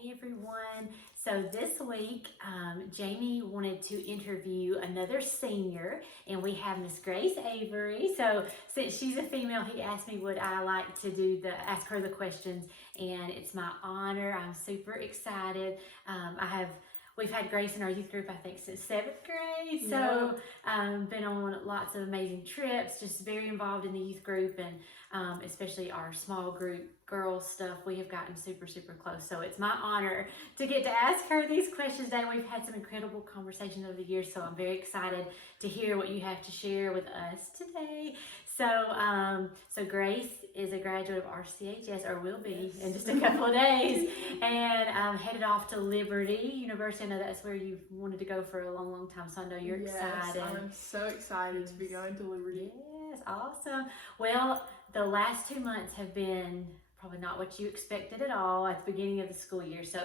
Hey everyone. So this week, Jamie wanted to interview another senior, and we have Miss Grace Avery. So since she's a female, he asked me would I like to ask her the questions, and it's my honor. I'm super excited. We've had Grace in our youth group, I think, since seventh grade. So been on lots of amazing trips, just very involved in the youth group, and especially our small group girls stuff. We have gotten super, super close. So it's my honor to get to ask her these questions today. We've had some incredible conversations over the years, so I'm very excited to hear what you have to share with us today. So Grace is a graduate of RCHS, or will be in just a couple of days, and headed off to Liberty University. I know that's where you've wanted to go for a long, long time, so I know you're excited. I'm so excited to be going to Liberty. Yes, awesome. Well, the last 2 months have been probably not what you expected at all at the beginning of the school year. So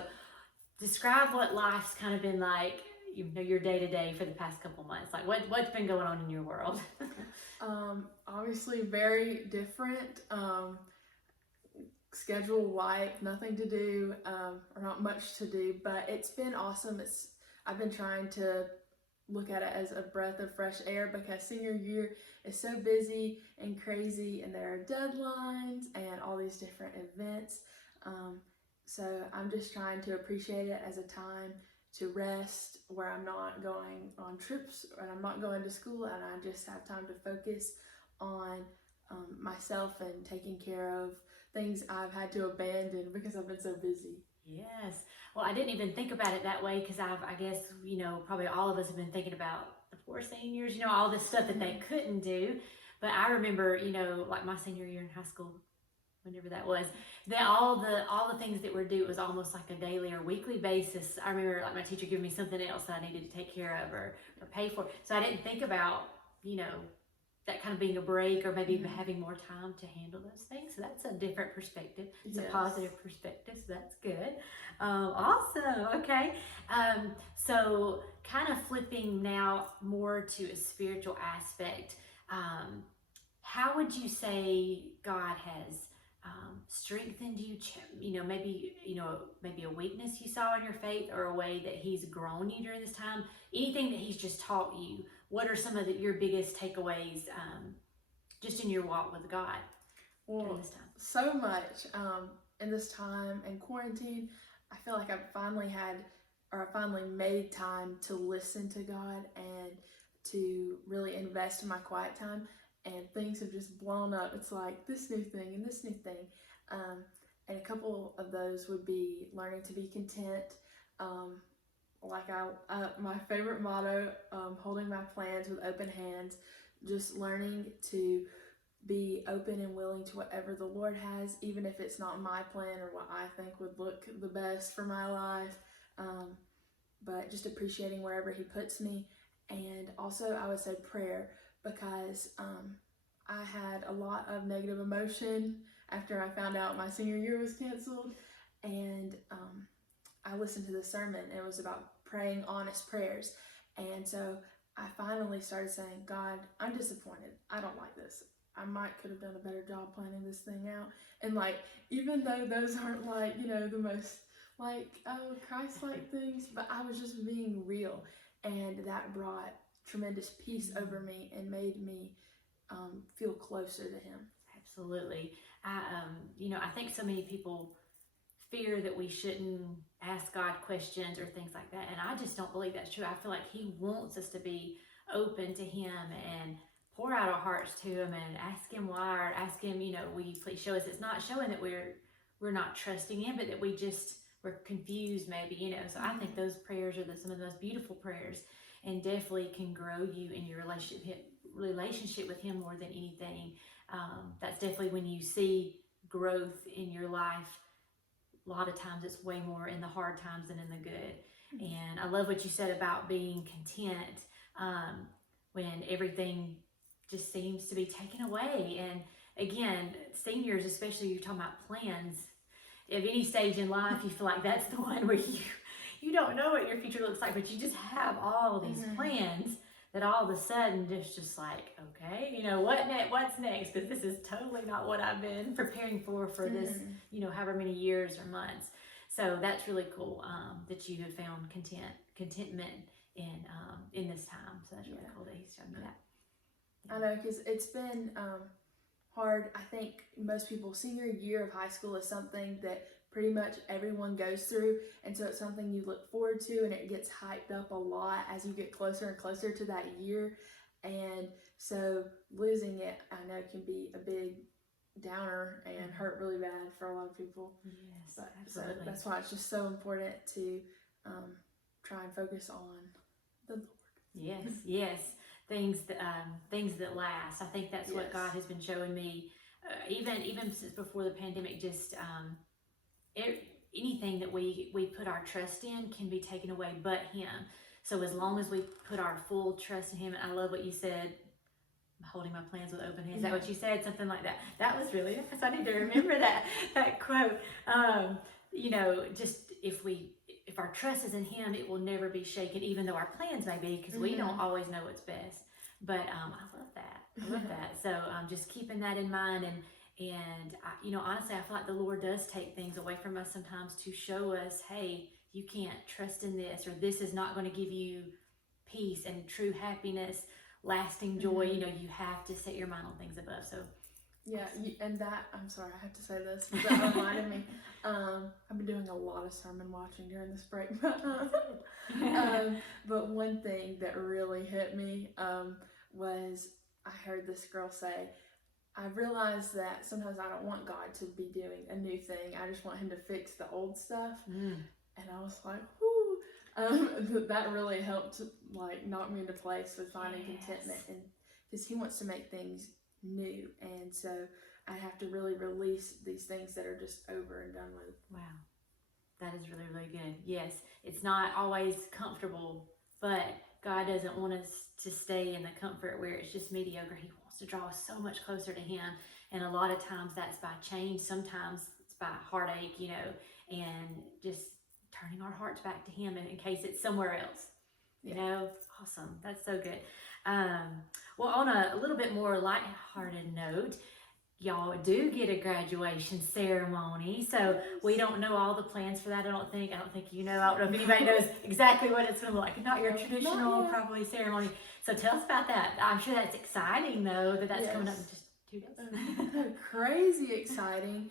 describe what life's kind of been like, your day-to-day for the past couple months. Like what's been going on in your world? Obviously very different. Schedule light, nothing to do, or not much to do, but it's been awesome. I've been trying to look at it as a breath of fresh air because senior year is so busy and crazy, and there are deadlines and all these different events. So I'm just trying to appreciate it as a time to rest, where I'm not going on trips and I'm not going to school, and I just have time to focus on myself and taking care of things I've had to abandon because I've been so busy. Yes. Well, I didn't even think about it that way because I guess, probably all of us have been thinking about the poor seniors, all this stuff that they couldn't do. But I remember, like my senior year in high school, whenever that was, that all the things that were due, it was almost like a daily or weekly basis. I remember like my teacher giving me something else that I needed to take care of or pay for. So I didn't think about, that kind of being a break or maybe having more time to handle those things. So that's a different perspective. It's a positive perspective, so that's good. Awesome. Okay. So kind of flipping now more to a spiritual aspect. How would you say God has strengthened you? Maybe a weakness you saw in your faith, or a way that He's grown you during this time. Anything that He's just taught you. What are some of your biggest takeaways, just in your walk with God during this time? So much in this time in quarantine. I feel like I finally made time to listen to God and to really invest in my quiet time. And things have just blown up. It's like this new thing and this new thing. And a couple of those would be learning to be content. My favorite motto, holding my plans with open hands, just learning to be open and willing to whatever the Lord has, even if it's not my plan or what I think would look the best for my life, but just appreciating wherever He puts me. And also I would say prayer, because I had a lot of negative emotion after I found out my senior year was canceled, and I listened to the sermon, and it was about praying honest prayers. And so I finally started saying, God, I'm disappointed. I don't like this. I could have done a better job planning this thing out. And even though those aren't the most Christ-like things, but I was just being real, and that brought tremendous peace over me and made me feel closer to Him. Absolutely. I think so many people fear that we shouldn't ask God questions or things like that, and I just don't believe that's true. I feel like He wants us to be open to Him and pour out our hearts to Him and ask Him why, or ask Him, will you please show us? It's not showing that we're not trusting Him, but that we're confused maybe, So I think those prayers are some of the most beautiful prayers, and definitely can grow you in your relationship with Him more than anything. That's definitely when you see growth in your life. A lot of times it's way more in the hard times than in the good. And I love what you said about being content when everything just seems to be taken away. And again, seniors, especially, you're talking about plans. At any stage in life, you feel like that's the one where you don't know what your future looks like, but you just have all these plans that all of a sudden just like, okay, what's next? Because this is totally not what I've been preparing for this, however many years or months. So that's really cool that you have found contentment in this time. So that's really cool that he's shown you that. I know, because it's been hard. I think most people, senior year of high school is something that pretty much everyone goes through, and so it's something you look forward to, and it gets hyped up a lot as you get closer and closer to that year. And so losing it, I know, can be a big downer and hurt really bad for a lot of people. Yes, But absolutely. so that's why it's just so important to try and focus on the Lord. Yes, yes, things that last. I think that's what God has been showing me, even since before the pandemic. Just anything that we put our trust in can be taken away, but Him. So as long as we put our full trust in Him, and I love what you said. Holding my plans with open hands. Is that what you said? Something like that. That was really nice. I need to remember that quote. You know, just if our trust is in Him, it will never be shaken, even though our plans may be, because we don't always know what's best. But I love that. I love that. So just keeping that in mind, and you know, honestly, I feel like the Lord does take things away from us sometimes to show us, hey, you can't trust in this, or this is not going to give you peace and true happiness, lasting joy. You know, you have to set your mind on things above. So yeah, and that, I'm sorry, I have to say this, but that reminded me, I've been doing a lot of sermon watching during this break, but one thing that really hit me was, I heard this girl say, I realized that sometimes I don't want God to be doing a new thing, I just want Him to fix the old stuff. And I was like, whoo, that really helped, like, knock me into place with finding contentment, and because He wants to make things new, and so I have to really release these things that are just over and done with. Wow, that is really, really good. Yes, it's not always comfortable, but God doesn't want us to stay in the comfort where it's just mediocre. He wants to draw us so much closer to Him, and a lot of times that's by change. Sometimes it's by heartache, you know, and just turning our hearts back to Him in case it's somewhere else. You know, awesome. That's so good. Well, on a little bit more lighthearted note, y'all do get a graduation ceremony. So we don't know all the plans for that. I don't think you know. I don't know if anybody knows exactly what it's going to look like. Not your traditional probably ceremony. So tell us about that. I'm sure that's exciting though, that's coming up in just 2 days. Crazy exciting.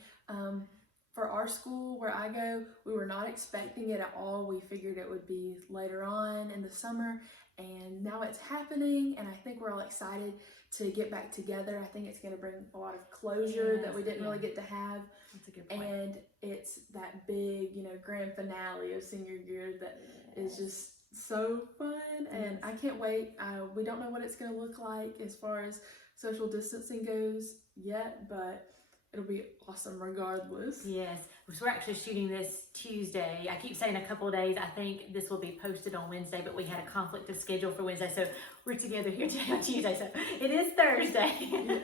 For our school where I go, we were not expecting it at all. We figured it would be later on in the summer, and now it's happening, and I think we're all excited to get back together. I think it's going to bring a lot of closure that we didn't really get to have. That's a good point. And it's that big, you know, grand finale of senior year that is just so fun, and I can't wait. We don't know what it's going to look like as far as social distancing goes yet, but it'll be awesome regardless. Yes. So we're actually shooting this Tuesday. I keep saying a couple of days. I think this will be posted on Wednesday, but we had a conflict of schedule for Wednesday. So we're together here today on Tuesday. So it is Thursday.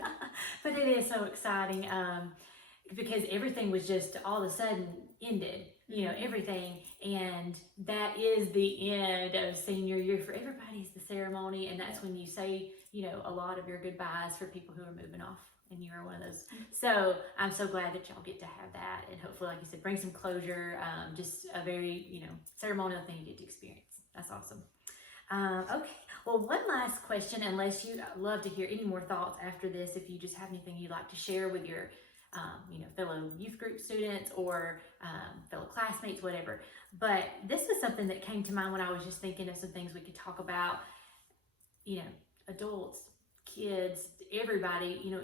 But it is so exciting because everything was just all of a sudden ended, you know, everything. And that is the end of senior year for everybody, is the ceremony. And that's when you say, you know, a lot of your goodbyes for people who are moving off. And you are one of those. So I'm so glad that y'all get to have that, and hopefully, like you said, bring some closure. Just a very, you know, ceremonial thing you get to experience. That's awesome. Okay. Well, one last question, unless you love to hear any more thoughts after this. If you just have anything you'd like to share with your, you know, fellow youth group students or fellow classmates, whatever. But this was something that came to mind when I was just thinking of some things we could talk about. You know, adults, kids, everybody. You know.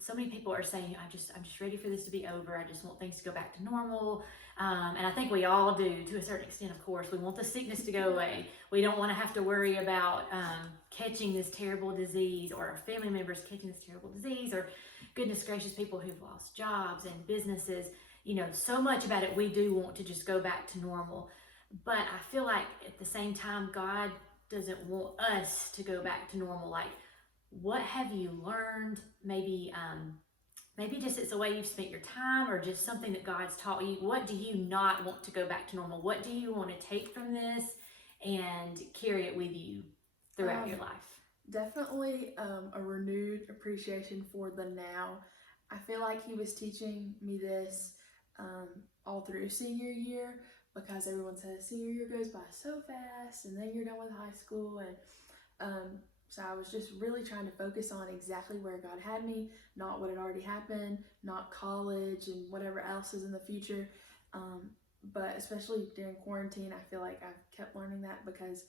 So many people are saying, I'm just ready for this to be over. I just want things to go back to normal. And I think we all do to a certain extent, of course. We want the sickness to go away. We don't want to have to worry about catching this terrible disease, or our family members catching this terrible disease, or goodness gracious, people who've lost jobs and businesses. You know, so much about it we do want to just go back to normal. But I feel like at the same time, God doesn't want us to go back to normal. Like, what have you learned? Maybe just it's the way you've spent your time, or just something that God's taught you. What do you not want to go back to normal? What do you want to take from this and carry it with you throughout your life? Definitely a renewed appreciation for the now. I feel like He was teaching me this all through senior year, because everyone says senior year goes by so fast and then you're done with high school. And so I was just really trying to focus on exactly where God had me, not what had already happened, not college and whatever else is in the future. But especially during quarantine, I feel like I've kept learning that, because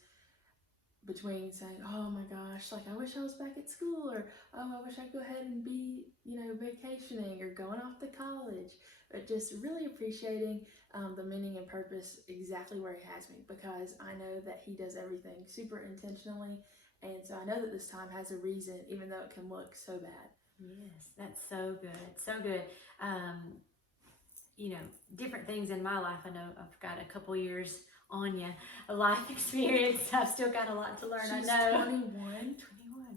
between saying, oh my gosh, like I wish I was back at school, or oh, I wish I'd go ahead and be, vacationing or going off to college, but just really appreciating the meaning and purpose exactly where He has me, because I know that He does everything super intentionally. And so I know that this time has a reason, even though it can look so bad. Yes, that's so good. So good. Different things in my life. I know I've got a couple years on you, a life experience. I've still got a lot to learn. She's I know. 21. 21,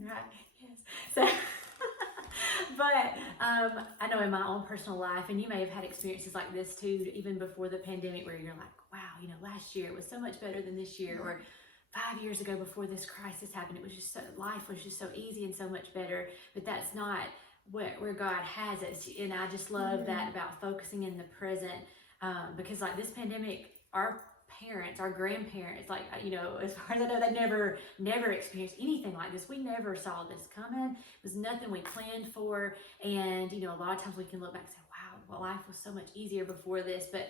right? Yes. So, but I know in my own personal life, and you may have had experiences like this too, even before the pandemic, where you're like, wow, last year it was so much better than this year, or 5 years ago before this crisis happened, it was just life was just so easy and so much better. But that's not where God has us. And I just love that about focusing in the present, because like this pandemic, our parents, our grandparents, like, as far as I know, they never experienced anything like this. We never saw this coming. It was nothing we planned for. And, a lot of times we can look back and say, wow, well, life was so much easier before this, but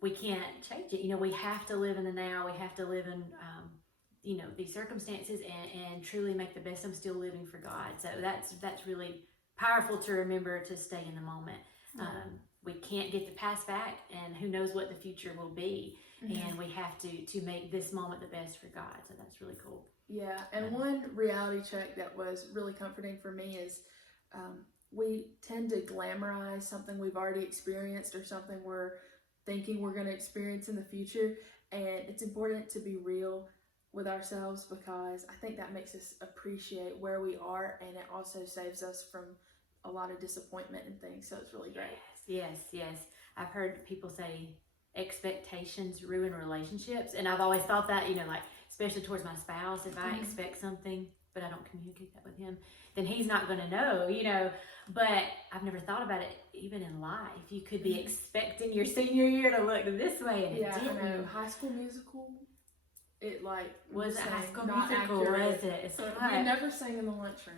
we can't change it. We have to live in the now. We have to live in, these circumstances and truly make the best. I'm still living for God. So that's really powerful to remember, to stay in the moment. We can't get the past back, and who knows what the future will be. And we have to make this moment the best for God. So that's really cool. Yeah, and one reality check that was really comforting for me is we tend to glamorize something we've already experienced, or something we're thinking we're going to experience in the future. And it's important to be real with ourselves, because I think that makes us appreciate where we are, and it also saves us from a lot of disappointment and things. So it's really great. Yes. I've heard people say expectations ruin relationships, and I've always thought that, like, especially towards my spouse, if I expect something but I don't communicate that with him, then he's not going to know, but I've never thought about it even in life. You could be expecting your senior year to look this way, and it didn't. I know. High School Musical, it was it High School not Musical, accurate. was it? So we never sang in the lunchroom.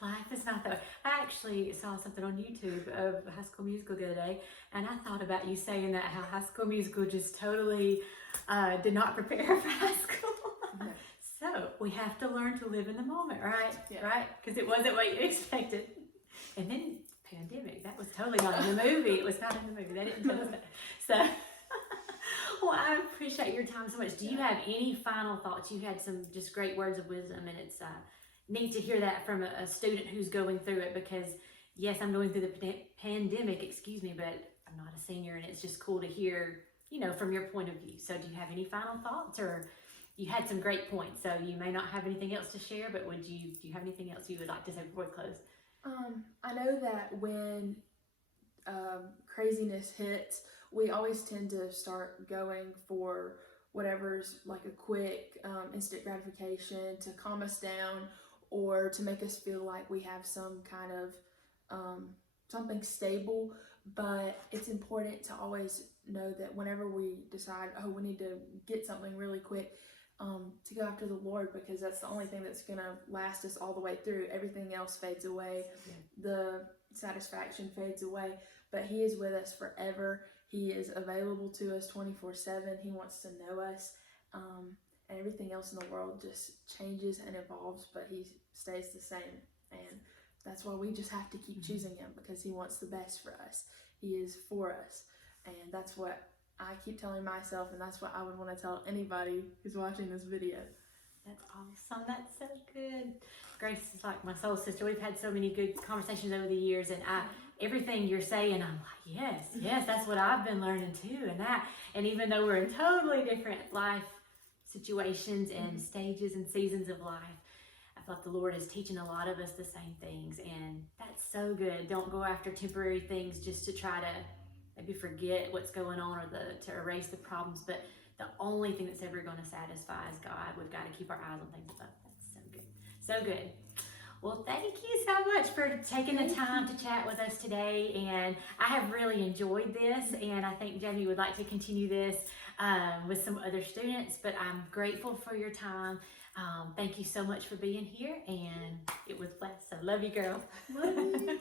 Life is not that way. I actually saw something on YouTube of High School Musical the other day, and I thought about you saying that, how High School Musical just totally did not prepare for high school. No. So we have to learn to live in the moment, right? Yeah. Right? Because it wasn't what you expected. And then pandemic, that was totally not in the movie. It was not in the movie. They didn't tell us that. So, well, I appreciate your time so much. Do you have any final thoughts? You had some just great words of wisdom, and it's neat to hear that from a student who's going through it, because yes, I'm going through the pandemic, but I'm not a senior, and it's just cool to hear, from your point of view. So do you have any final thoughts? Or you had some great points, so you may not have anything else to share, but do you have anything else you would like to say before we close? I know that when craziness hits, we always tend to start going for whatever's like a quick instant gratification to calm us down, or to make us feel like we have some kind of something stable. But it's important to always know that whenever we decide, we need to get something really quick, to go after the Lord, because that's the only thing that's going to last us all the way through. Everything else fades away. The satisfaction fades away, but He is with us forever. He is available to us 24/7. He wants to know us, and everything else in the world just changes and evolves, but He stays the same. And that's why we just have to keep choosing Him, because He wants the best for us. He is for us, and that's what I keep telling myself, and that's what I would want to tell anybody who's watching this video. That's awesome. That's so good. Grace is like my soul sister. We've had so many good conversations over the years, and everything you're saying, I'm like, yes, that's what I've been learning too. And even though we're in totally different life situations and stages and seasons of life, I thought the Lord is teaching a lot of us the same things, and that's so good. Don't go after temporary things just to try to maybe forget what's going on, or to erase the problems, but the only thing that's ever going to satisfy is God. We've got to keep our eyes on things above. That's so good. So good. Well, thank you so much for taking the time to chat with us today. And I have really enjoyed this. And I think Jamie would like to continue this with some other students. But I'm grateful for your time. Thank you so much for being here. And it was blessed. So love you, girl. Love you.